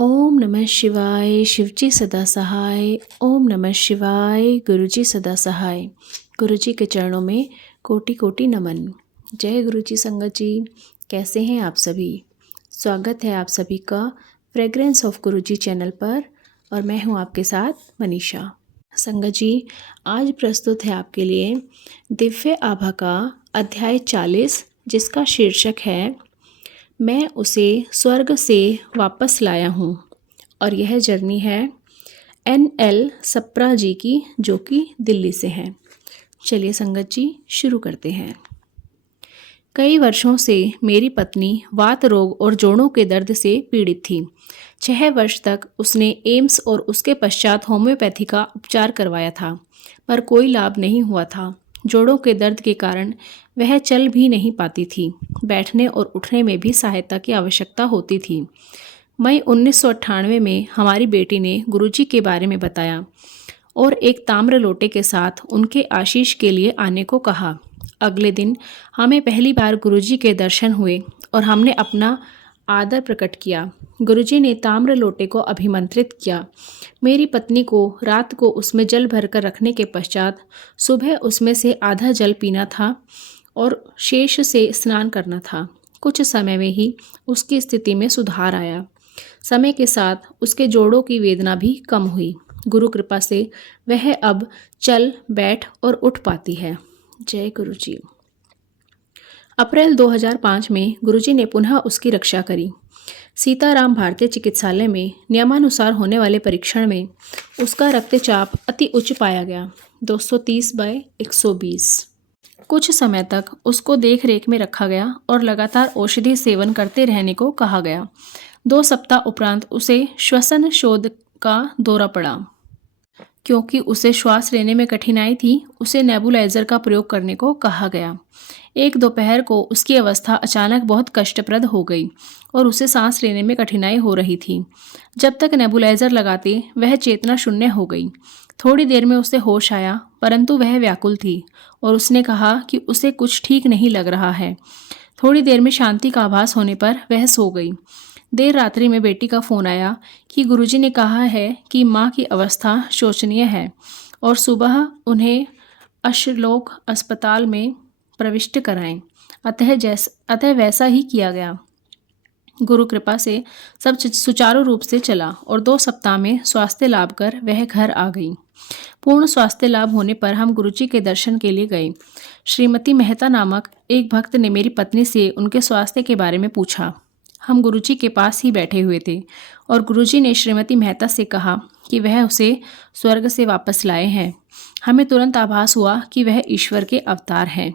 ओम नमः शिवाय। शिवजी सदा सहाय। ओम नमः शिवाय। गुरुजी सदा सहाय। गुरुजी के चरणों में कोटि कोटि नमन। जय गुरुजी। संगत जी, कैसे हैं आप सभी? स्वागत है आप सभी का फ्रेग्रेंस ऑफ गुरुजी चैनल पर और मैं हूं आपके साथ मनीषा। संगत जी, आज प्रस्तुत है आपके लिए दिव्य आभा का अध्याय 40, जिसका शीर्षक है मैं उसे स्वर्ग से वापस लाया हूँ। और यह जर्नी है NL सप्रा जी की, जो कि दिल्ली से हैं। चलिए संगत जी, शुरू करते हैं। कई वर्षों से मेरी पत्नी वात रोग और जोड़ों के दर्द से पीड़ित थी। 6 वर्ष तक उसने एम्स और उसके पश्चात होम्योपैथी का उपचार करवाया था, पर कोई लाभ नहीं हुआ था। जोड़ों के दर्द के कारण वह चल भी नहीं पाती थी। बैठने और उठने में भी सहायता की आवश्यकता होती थी। मई 1998 में हमारी बेटी ने गुरुजी के बारे में बताया और एक ताम्र लोटे के साथ उनके आशीष के लिए आने को कहा। अगले दिन हमें पहली बार गुरुजी के दर्शन हुए और हमने अपना आदर प्रकट किया। गुरुजी ने ताम्र लोटे को अभिमंत्रित किया। मेरी पत्नी को रात को उसमें जल भरकर रखने के पश्चात सुबह उसमें से आधा जल पीना था और शेष से स्नान करना था। कुछ समय में ही उसकी स्थिति में सुधार आया। समय के साथ उसके जोड़ों की वेदना भी कम हुई। गुरु कृपा से वह अब चल, बैठ और उठ पाती है। जय गुरुजी। अप्रैल 2005 में गुरुजी ने पुनः उसकी रक्षा करी। सीताराम भारतीय चिकित्सालय में नियमानुसार होने वाले परीक्षण में उसका रक्तचाप अति उच्च पाया गया, 230/120। कुछ समय तक उसको देख रेख में रखा गया और लगातार औषधि सेवन करते रहने को कहा गया। 2 सप्ताह उपरांत उसे श्वसन शोध का दौरा पड़ा। क्योंकि उसे श्वास लेने में कठिनाई थी, उसे नेबुलाइजर का प्रयोग करने को कहा गया। एक दोपहर को उसकी अवस्था अचानक बहुत कष्टप्रद हो गई और उसे सांस लेने में कठिनाई हो रही थी। जब तक नेबुलाइजर लगाते वह चेतना शून्य हो गई। थोड़ी देर में उसे होश आया, परंतु वह व्याकुल थी और उसने कहा कि उसे कुछ ठीक नहीं लग रहा है। थोड़ी देर में शांति का आभास होने पर वह सो गई। देर रात्रि में बेटी का फ़ोन आया कि गुरुजी ने कहा है कि माँ की अवस्था शोचनीय है और सुबह उन्हें अशलोक अस्पताल में प्रविष्ट कराएं। अतः वैसा ही किया गया। गुरु कृपा से सब सुचारू रूप से चला और 2 सप्ताह में स्वास्थ्य लाभ कर वह घर आ गई। पूर्ण स्वास्थ्य लाभ होने पर हम गुरुजी के दर्शन के लिए गए। श्रीमती मेहता नामक एक भक्त ने मेरी पत्नी से उनके स्वास्थ्य के बारे में पूछा। हम गुरुजी के पास ही बैठे हुए थे और गुरुजी ने श्रीमती मेहता से कहा कि वह उसे स्वर्ग से वापस लाए हैं। हमें तुरंत आभास हुआ कि वह ईश्वर के अवतार हैं।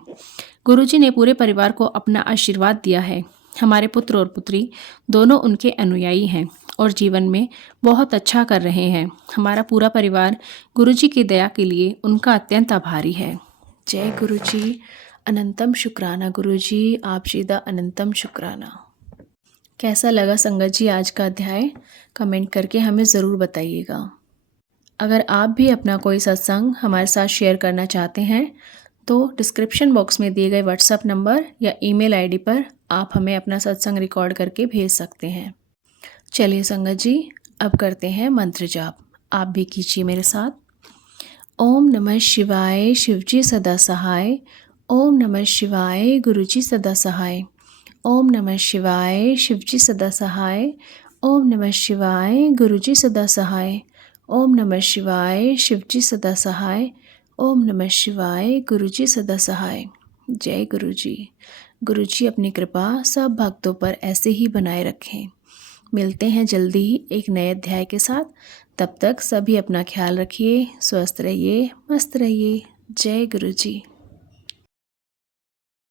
गुरुजी ने पूरे परिवार को अपना आशीर्वाद दिया है। हमारे पुत्र और पुत्री दोनों उनके अनुयायी हैं और जीवन में बहुत अच्छा कर रहे हैं। हमारा पूरा परिवार गुरुजी की दया के लिए उनका अत्यंत आभारी है। जय गुरुजी। अनंतम शुक्राना गुरुजी, आप सीधा अनंतम शुक्राना। कैसा लगा संगत जी आज का अध्याय? कमेंट करके हमें ज़रूर बताइएगा। अगर आप भी अपना कोई सत्संग हमारे साथ शेयर करना चाहते हैं तो डिस्क्रिप्शन बॉक्स में दिए गए व्हाट्सएप नंबर या ईमेल आईडी पर आप हमें अपना सत्संग रिकॉर्ड करके भेज सकते हैं। चलिए संगत जी, अब करते हैं मंत्र जाप। आप भी कीजिए मेरे साथ। ओम नमः शिवाय। शिवजी सदा सहाय। ओम नमः शिवाय। गुरुजी सदा सहाय। ओम नमः शिवाय। शिवजी सदा सहाय। ओम नमः शिवाय। गुरुजी सदा सहाय। ओम नमः शिवाय। शिवजी सदा सहाय। ओम नमः शिवाय। गुरुजी सदा सहाय। जय गुरुजी। गुरुजी अपनी कृपा सब भक्तों पर ऐसे ही बनाए रखें। मिलते हैं जल्दी ही एक नए अध्याय के साथ। तब तक सभी अपना ख्याल रखिए, स्वस्थ रहिए, मस्त रहिए। जय गुरुजी।